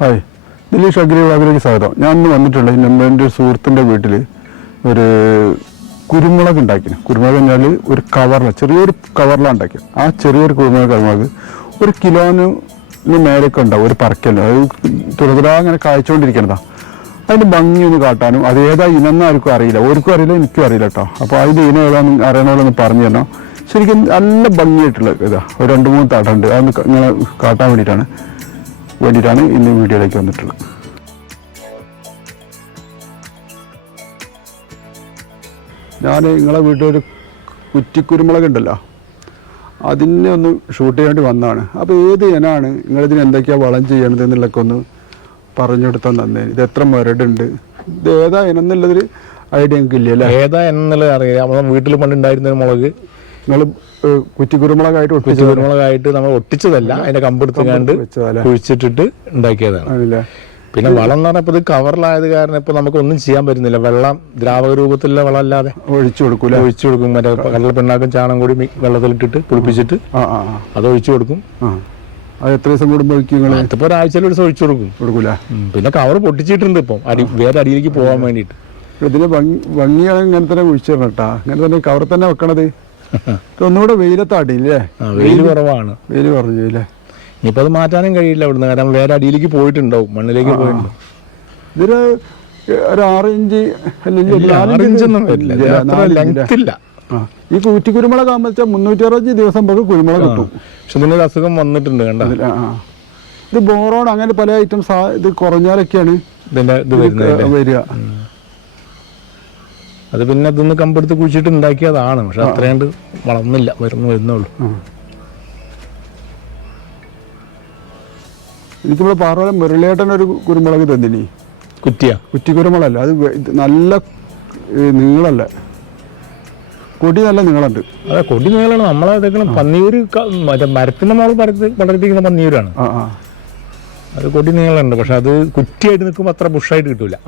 Hi, Dileesh അഗ്രിവാഗിലേക്ക് സ്വാഗതം. ഞാൻ ഇന്ന് വന്നിട്ടുള്ളത് എൻ്റെ ഒരു സുഹൃത്തിൻ്റെ വീട്ടിൽ ഒരു കുരുമുളക് ഉണ്ടാക്കി. കുരുമുളക് പറഞ്ഞാൽ ഒരു കവറിലാണ്, ചെറിയൊരു കവറിലാണ് ഉണ്ടാക്കിയത്. ആ ചെറിയൊരു കുരുമുളക് ഒരു കിലോന് മേലൊക്കെ ഉണ്ടാവും, ഒരു പറക്കല്ലോ. അത് തുറതുറാ അങ്ങനെ കായ്ച്ചുകൊണ്ടിരിക്കുന്നതാണ്. അതിൻ്റെ ഭംഗി ഒന്ന് കാട്ടാനും അത് ഏതാ ഇനെന്നും ആർക്കും അറിയില്ല, ഓർക്കും അറിയില്ല, എനിക്കും അറിയില്ല കേട്ടോ. അപ്പോൾ അതിൻ്റെ ഇനം ഏതാണെന്ന് അറിയണമല്ലോ പറഞ്ഞു തരണം. ശരിക്കും നല്ല ഭംഗിയായിട്ടുള്ള ഇതാ ഒരു 2-3 തടമുണ്ട്. അതൊന്ന് ഇങ്ങനെ കാട്ടാൻ വേണ്ടിയിട്ടാണ് ഇന്ന് വീഡിയോയിലേക്ക് വന്നിട്ടുള്ളത്. ഞാൻ നിങ്ങളെ വീട്ടിലൊരു കുറ്റിക്കുരുമുളക് ഉണ്ടല്ലോ, അതിനെ ഒന്ന് ഷൂട്ട് ചെയ്യേണ്ടി വന്നതാണ്. അപ്പോൾ ഏത് ഇനാണ് നിങ്ങളിതിന് എന്തൊക്കെയാണ് വളം ചെയ്യണത് എന്നുള്ളതൊക്കെ ഒന്ന് പറഞ്ഞെടുത്താൽ നന്നേ. ഇത് എത്ര മരടുണ്ട്, ഇത് ഏതാ ഇനെന്നുള്ളതൊരു ഐഡിയ നിങ്ങൾക്ക് ഇല്ല അല്ലേ? ഏതാ എന്നുള്ളത് അറിയാം. നമ്മളെ വീട്ടിൽ പണ്ടുണ്ടായിരുന്ന മുളക് നിങ്ങൾ കുറ്റിക്കുരുമുളകായിട്ട് കുറ്റിക്കുരുമുളകായിട്ട് നമ്മൾ ഒട്ടിച്ചതല്ല, അതിന്റെ കമ്പെടുത്തുകൊണ്ട് കുഴിച്ചിട്ടിട്ട് ഉണ്ടാക്കിയതാണ്. പിന്നെ വളം എന്ന് പറഞ്ഞപ്പോൾ ഇത് കവറിലായത് കാരണം ഇപ്പൊ നമുക്ക് ഒന്നും ചെയ്യാൻ പറ്റുന്നില്ല. വെള്ളം ദ്രാവക രൂപത്തിലുള്ള വെള്ളം അല്ലാതെ ഒഴിച്ചു കൊടുക്കും. മറ്റേ കടലപ്പിണ്ണാക്കും ചാണം കൂടി വെള്ളത്തിലിട്ടിട്ട് പുളിപ്പിച്ചിട്ട് അത് ഒഴിച്ചു കൊടുക്കും. അത് എത്ര ദിവസം കൂടുമ്പോൾ അതിപ്പോ ഒരാഴ്ചയിൽ ഒരു ദിവസം ഒഴിച്ചു കൊടുക്കൂല. പിന്നെ കവർ പൊട്ടിച്ചിട്ടുണ്ട് ഇപ്പം വേറെ അടിയിലേക്ക് പോകാൻ വേണ്ടിയിട്ട്. ഇതിന് ഭംഗിയാണ് ഇങ്ങനെ തന്നെ കുഴിച്ചിടണം കേട്ടാ. ഇങ്ങനെ തന്നെ കവർ തന്നെ വെക്കണത്. ഒന്നുകൂടെ വെയിലത്താട്ടില്ലേ? വെയിൽ കുറവാണ്, വെയിൽ കുറഞ്ഞു അല്ലേ? ഇനിയിപ്പോൾ അത് മാറ്റാനും കഴിയില്ല ഇവിടുന്ന്, കാരണം വേറെ അടിയിലേക്ക് പോയിട്ടുണ്ടാവും, മണ്ണിലേക്ക് പോയിട്ടുണ്ടാവും. ഇതൊരു 6 ഇഞ്ച് അല്ലെങ്കിൽ 4 ഇഞ്ചൊന്നും വരില്ല. ഈ കുറ്റിക്കുരുമുളക് ആകുമ്പോൾ 360 ദിവസം നമുക്ക് കുരുമുളക് കിട്ടും. പക്ഷെ ഇതിനൊരു അസുഖം വന്നിട്ടുണ്ട് കണ്ട. ഇത് ബോറോൺ അങ്ങനെ പല ഐറ്റംസ് ഇത് കുറഞ്ഞാലൊക്കെയാണ് ഇതിന്റെ ഇത് വരിക. അത് പിന്നെ ഇതൊന്ന് കമ്പെടുത്ത് കുഴിച്ചിട്ട് ഉണ്ടാക്കിയതാണ്. പക്ഷെ അത്രയാണ്ട് വളർന്നില്ല, വരുന്നുള്ളൂ. എനിക്കിവിടെ പാറ മുരളിയേട്ടൻ ഒരു കുരുമുളക് തന്നിനി. കുറ്റിക്കുരുമുളകല്ല, അത് നല്ല നീളല്ല, കൊടി നല്ല നീളമുണ്ട്. അതെ, കൊടി നീളമാണ്. നമ്മളെ പന്നിയൂര് മറ്റേ മരത്തിന്റെ മോൾ വളർത്തിക്കുന്ന പന്നിയൂരാണ്. അത് കൊടി നീളമുണ്ട്. പക്ഷെ അത് കുറ്റിയായിട്ട് നിൽക്കുമ്പോൾ അത്ര ബുഷായിട്ട് കിട്ടൂല.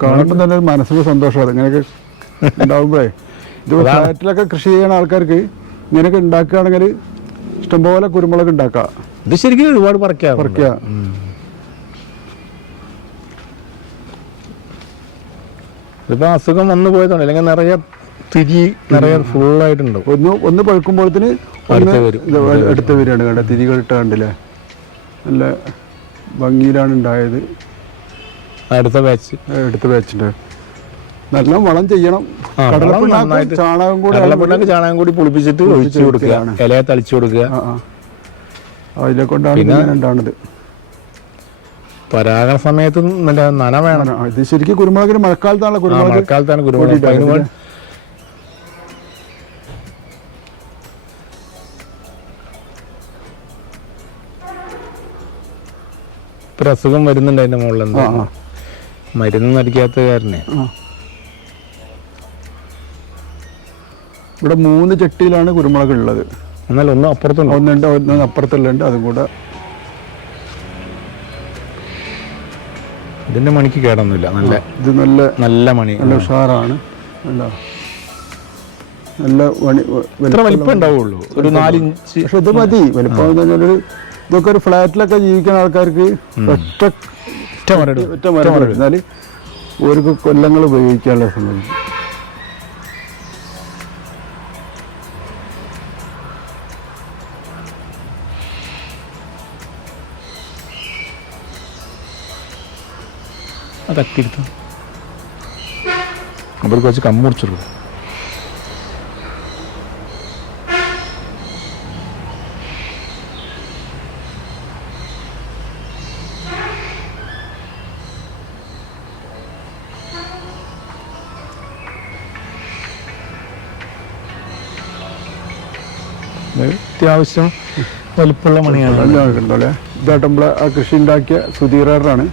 കാണുമ്പോൾ തന്നെ മനസ്സിന് സന്തോഷമാണ് ഇങ്ങനെയൊക്കെ ഉണ്ടാവുമ്പോഴേ. ഇത് ഫ്ലാറ്റിലൊക്കെ കൃഷി ചെയ്യുന്ന ആൾക്കാർക്ക് ഇങ്ങനെയൊക്കെ ഉണ്ടാക്കുകയാണെങ്കിൽ ഇഷ്ടംപോലെ കുരുമുളക് ഉണ്ടാക്കാം. ഇത് ശരിക്കും ഒരുപാട് പറിക്കുക. ഇതിപ്പോ അസുഖം വന്നു പോയതാണ്, അല്ലെങ്കിൽ നിറയെ ഫുള്ളായിട്ടുണ്ടാവും. ഒന്ന് പഴുക്കുമ്പോഴത്തിന് അടുത്ത് വരികയാണ്. കണ്ട തിരികൾ ഇട്ട കണ്ടില്ലേ? നല്ല ഭംഗിയിലാണ് ഉണ്ടായത്. അടുത്ത ബാച്ചിന്റെ നല്ല വളം ചെയ്യണം. ചാണകം കൂടി പുളിപ്പിച്ചിട്ട് ഒഴിച്ചു കൊടുക്കുക, ഇലയെ തളിച്ചു കൊടുക്കുക. അതിനെ കൊണ്ടാണ് ഇങ്ങനെ ഉണ്ടാകുന്നത്. പരാഗണ സമയത്ത് നന വേണം. ഇത് ശരിക്കും കുരുമുളകിന് മഴക്കാലത്താണ് കുരുമുളക്. ഇപ്പൊ അസുഖം വരുന്നുണ്ട് അതിന്റെ മുകളിൽ. എന്താ മരുന്ന് അടിക്കാത്ത കാരനെ. ഇവിടെ 3 ചട്ടിയിലാണ് കുരുമുളക് ഉള്ളത്. എന്നാൽ ഒന്ന് അപ്പുറത്തുണ്ട്, ഒന്ന് അപ്പുറത്തുള്ളുണ്ട്. അതും കൂടെ ഇതിന്റെ മണിക്ക് കേടൊന്നുമില്ല. ഇത് നല്ല മണി, നല്ല ഉഷാറാണ്. നല്ല വലിപ്പം ഉണ്ടാവുള്ളൂ, ഒരു 4 ഇഞ്ച്. പക്ഷെ ഇത് മതി വലിപ്പം. ഇതൊക്കെ ഒരു ഫ്ലാറ്റിലൊക്കെ ജീവിക്കുന്ന ആൾക്കാർക്ക് ഒറ്റ മരം എന്നാല് ഒരു കൊല്ലങ്ങൾ ഉപയോഗിക്കാനുള്ള സമയം. അതെടുത്തു അവർക്ക് വെച്ച് കമ്മ മുറിച്ചെടുക്കും. അത്യാവശ്യം വലിപ്പമുള്ള മണിയാണ്. ഇതായിട്ട് നമ്മളെ ആ കൃഷി ഉണ്ടാക്കിയ സുധീറാണ്.